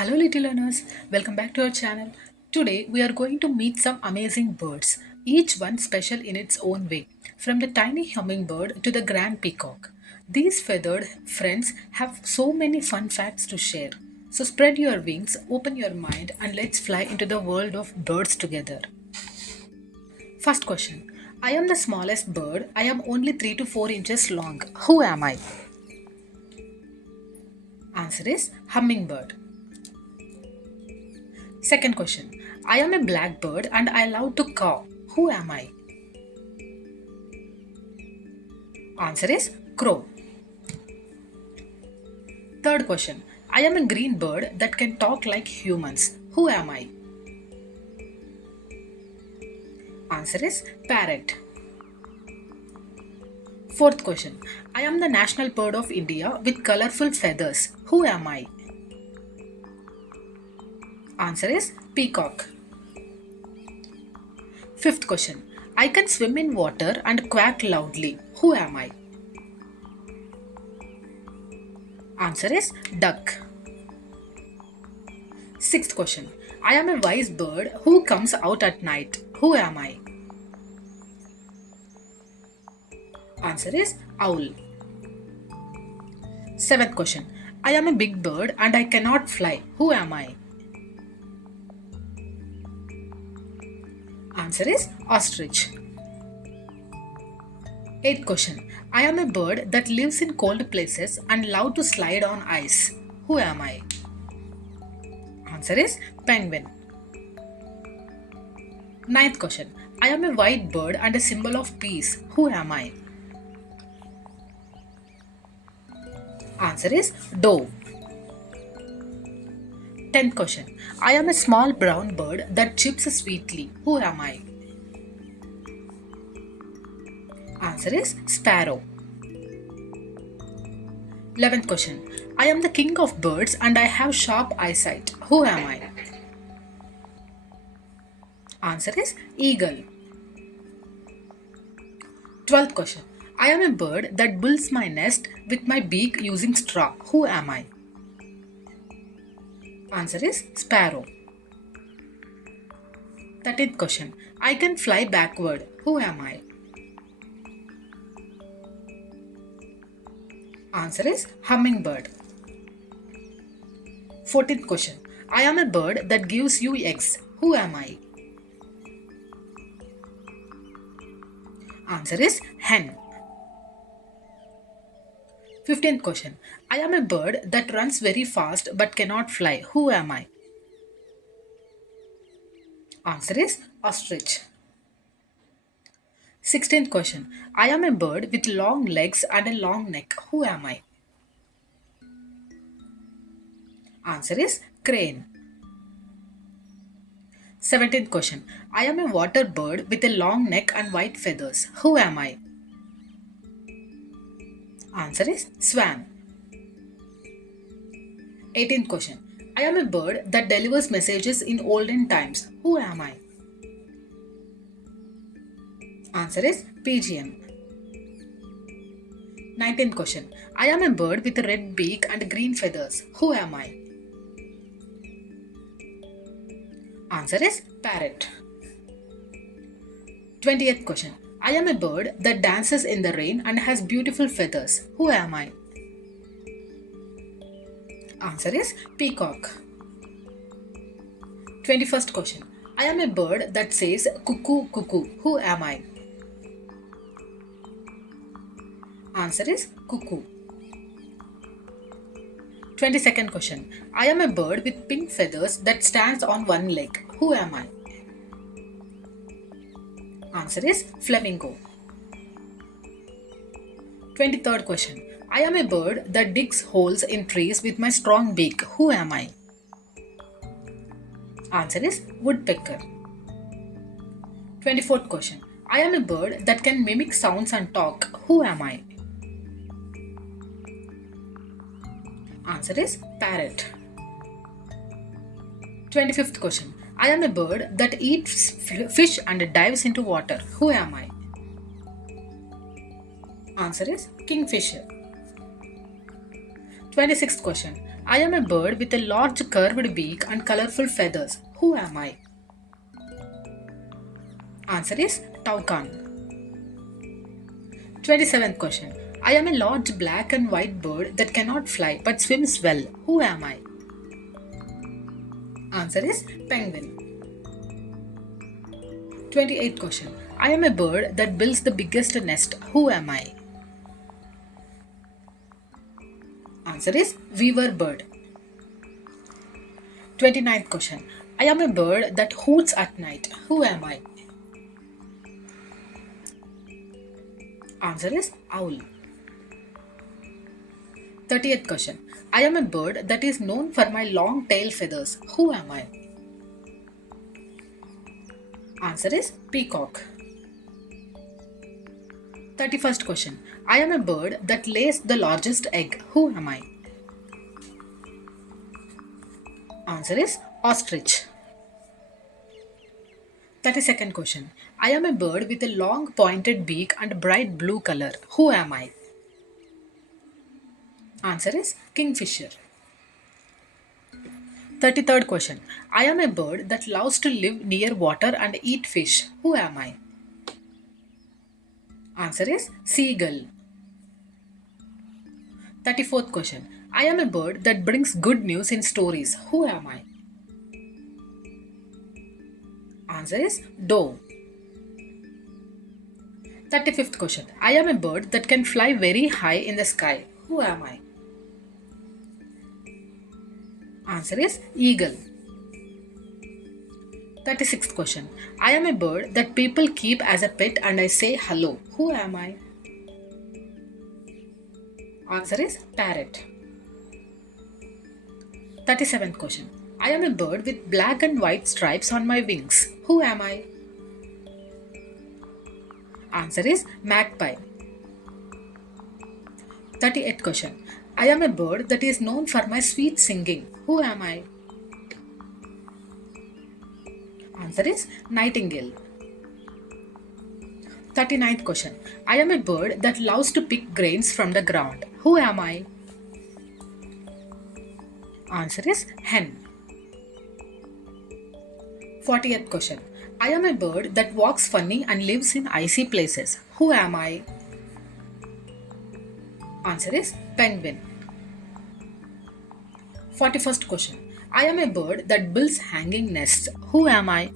Hello little learners, welcome back to our channel. Today we are going to meet some amazing birds, each one special in its own way, from the tiny hummingbird to the grand peacock. These feathered friends have so many fun facts to share. So spread your wings, open your mind and let's fly into the world of birds together. First question. I am the smallest bird. I am only 3 to 4 inches long. Who am I? Answer is hummingbird. Second question. I am a blackbird and I love to caw. Who am I? Answer is crow. Third question. I am a green bird that can talk like humans. Who am I? Answer is parrot. Fourth question. I am the national bird of India with colorful feathers. Who am I? Answer is peacock. Fifth question. I can swim in water and quack loudly. Who am I? Answer is duck. Sixth question. I am a wise bird who comes out at night. Who am I? Answer is owl. Seventh question. I am a big bird and I cannot fly. Who am I? Answer is ostrich. Eighth question. I am a bird that lives in cold places and love to slide on ice. Who am I? Answer is penguin. Ninth question. I am a white bird and a symbol of peace. Who am I? Answer is dove. 10th question. I am a small brown bird that chirps sweetly. Who am I? Answer is sparrow. 11th question. I am the king of birds and I have sharp eyesight. Who am I? Answer is eagle. 12th question. I am a bird that builds my nest with my beak using straw. Who am I? Answer is sparrow. 13th question. I can fly backward. Who am I? Answer is hummingbird. 14th question. I am a bird that gives you eggs. Who am I? Answer is hen. 15th question. I am a bird that runs very fast but cannot fly. Who am I? Answer is ostrich. 16th question. I am a bird with long legs and a long neck. Who am I? Answer is crane. 17th question. I am a water bird with a long neck and white feathers. Who am I? Answer is swan. 18th question. I am a bird that delivers messages in olden times. Who am I? Answer is pigeon. 19th question. I am a bird with a red beak and green feathers. Who am I? Answer is parrot. 20th question. I am a bird that dances in the rain and has beautiful feathers. Who am I? Answer is peacock. 21st question. I am a bird that says cuckoo cuckoo. Who am I? Answer is cuckoo. 22nd question. I am a bird with pink feathers that stands on one leg. Who am I? Answer is flamingo. 23rd question. I am a bird that digs holes in trees with my strong beak. Who am I? Answer is woodpecker. 24th question. I am a bird that can mimic sounds and talk. Who am I? Answer is parrot. 25th question. I am a bird that eats fish and dives into water. Who am I? Answer is kingfisher. 26th question. I am a bird with a large curved beak and colorful feathers. Who am I? Answer is toucan. 27th question. I am a large black and white bird that cannot fly but swims well. Who am I? Answer is penguin. 28th question. I am a bird that builds the biggest nest. Who am I? Answer is weaver bird. 29th question. I am a bird that hoots at night. Who am I? Answer is owl. 30th question. I am a bird that is known for my long tail feathers. Who am I? Answer is peacock. 31st question. I am a bird that lays the largest egg. Who am I? Answer is ostrich. 32nd question. I am a bird with a long pointed beak and bright blue color. Who am I? Answer is kingfisher. 33rd question. I am a bird that loves to live near water and eat fish. Who am I? Answer is seagull. 34th question. I am a bird that brings good news in stories. Who am I? Answer is dove. 35th question. I am a bird that can fly very high in the sky. Who am I? Answer is eagle. 36th question. I am a bird that people keep as a pet and I say hello. Who am I? Answer is parrot. 37th question. I am a bird with black and white stripes on my wings. Who am I? Answer is magpie. 38th question. I am a bird that is known for my sweet singing. Who am I? Answer is nightingale. 39th question. I am a bird that loves to pick grains from the ground. Who am I? Answer is hen. 40th question. I am a bird that walks funny and lives in icy places. Who am I? Answer is penguin. 41st question. I am a bird that builds hanging nests. Who am I?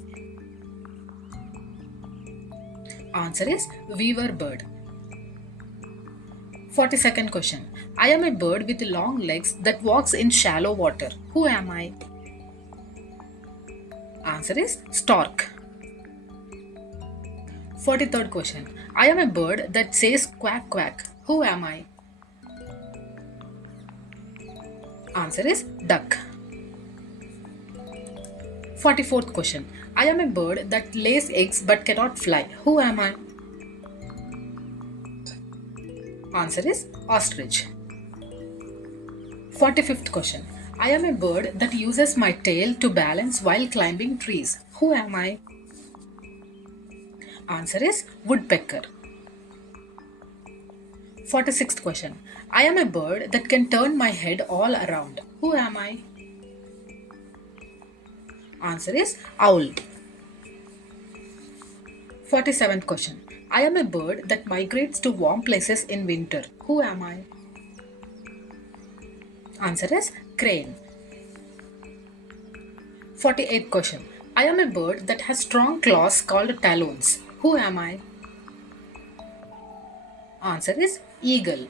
Answer is weaver bird. 42nd question. I am a bird with long legs that walks in shallow water. Who am I? Answer is stork. 43rd question. I am a bird that says quack quack. Who am I? Answer is duck. 44th question. I am a bird that lays eggs but cannot fly. Who am I? Answer is ostrich. 45th question. I am a bird that uses my tail to balance while climbing trees. Who am I? Answer is woodpecker. 46th question. I am a bird that can turn my head all around. Who am I? Answer is owl. 47th question. I am a bird that migrates to warm places in winter. Who am I? Answer is crane. 48th question. I am a bird that has strong claws called talons. Who am I? Answer is eagle.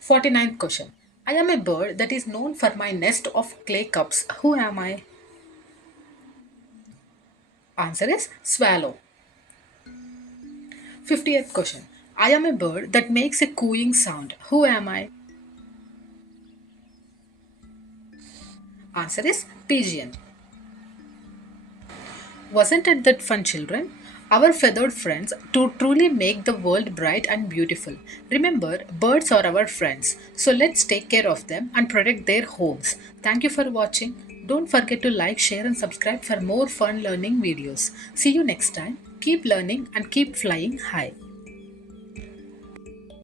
49th question. I am a bird that is known for my nest of clay cups. Who am I? Answer is swallow. 50th question. I am a bird that makes a cooing sound. Who am I? Answer is pigeon. Wasn't it that fun, children? Our feathered friends to truly make the world bright and beautiful. Remember, birds are our friends, so let's take care of them and protect their homes. Thank you for watching. Don't forget to like, share, and subscribe for more fun learning videos. See you next time. Keep learning and keep flying high.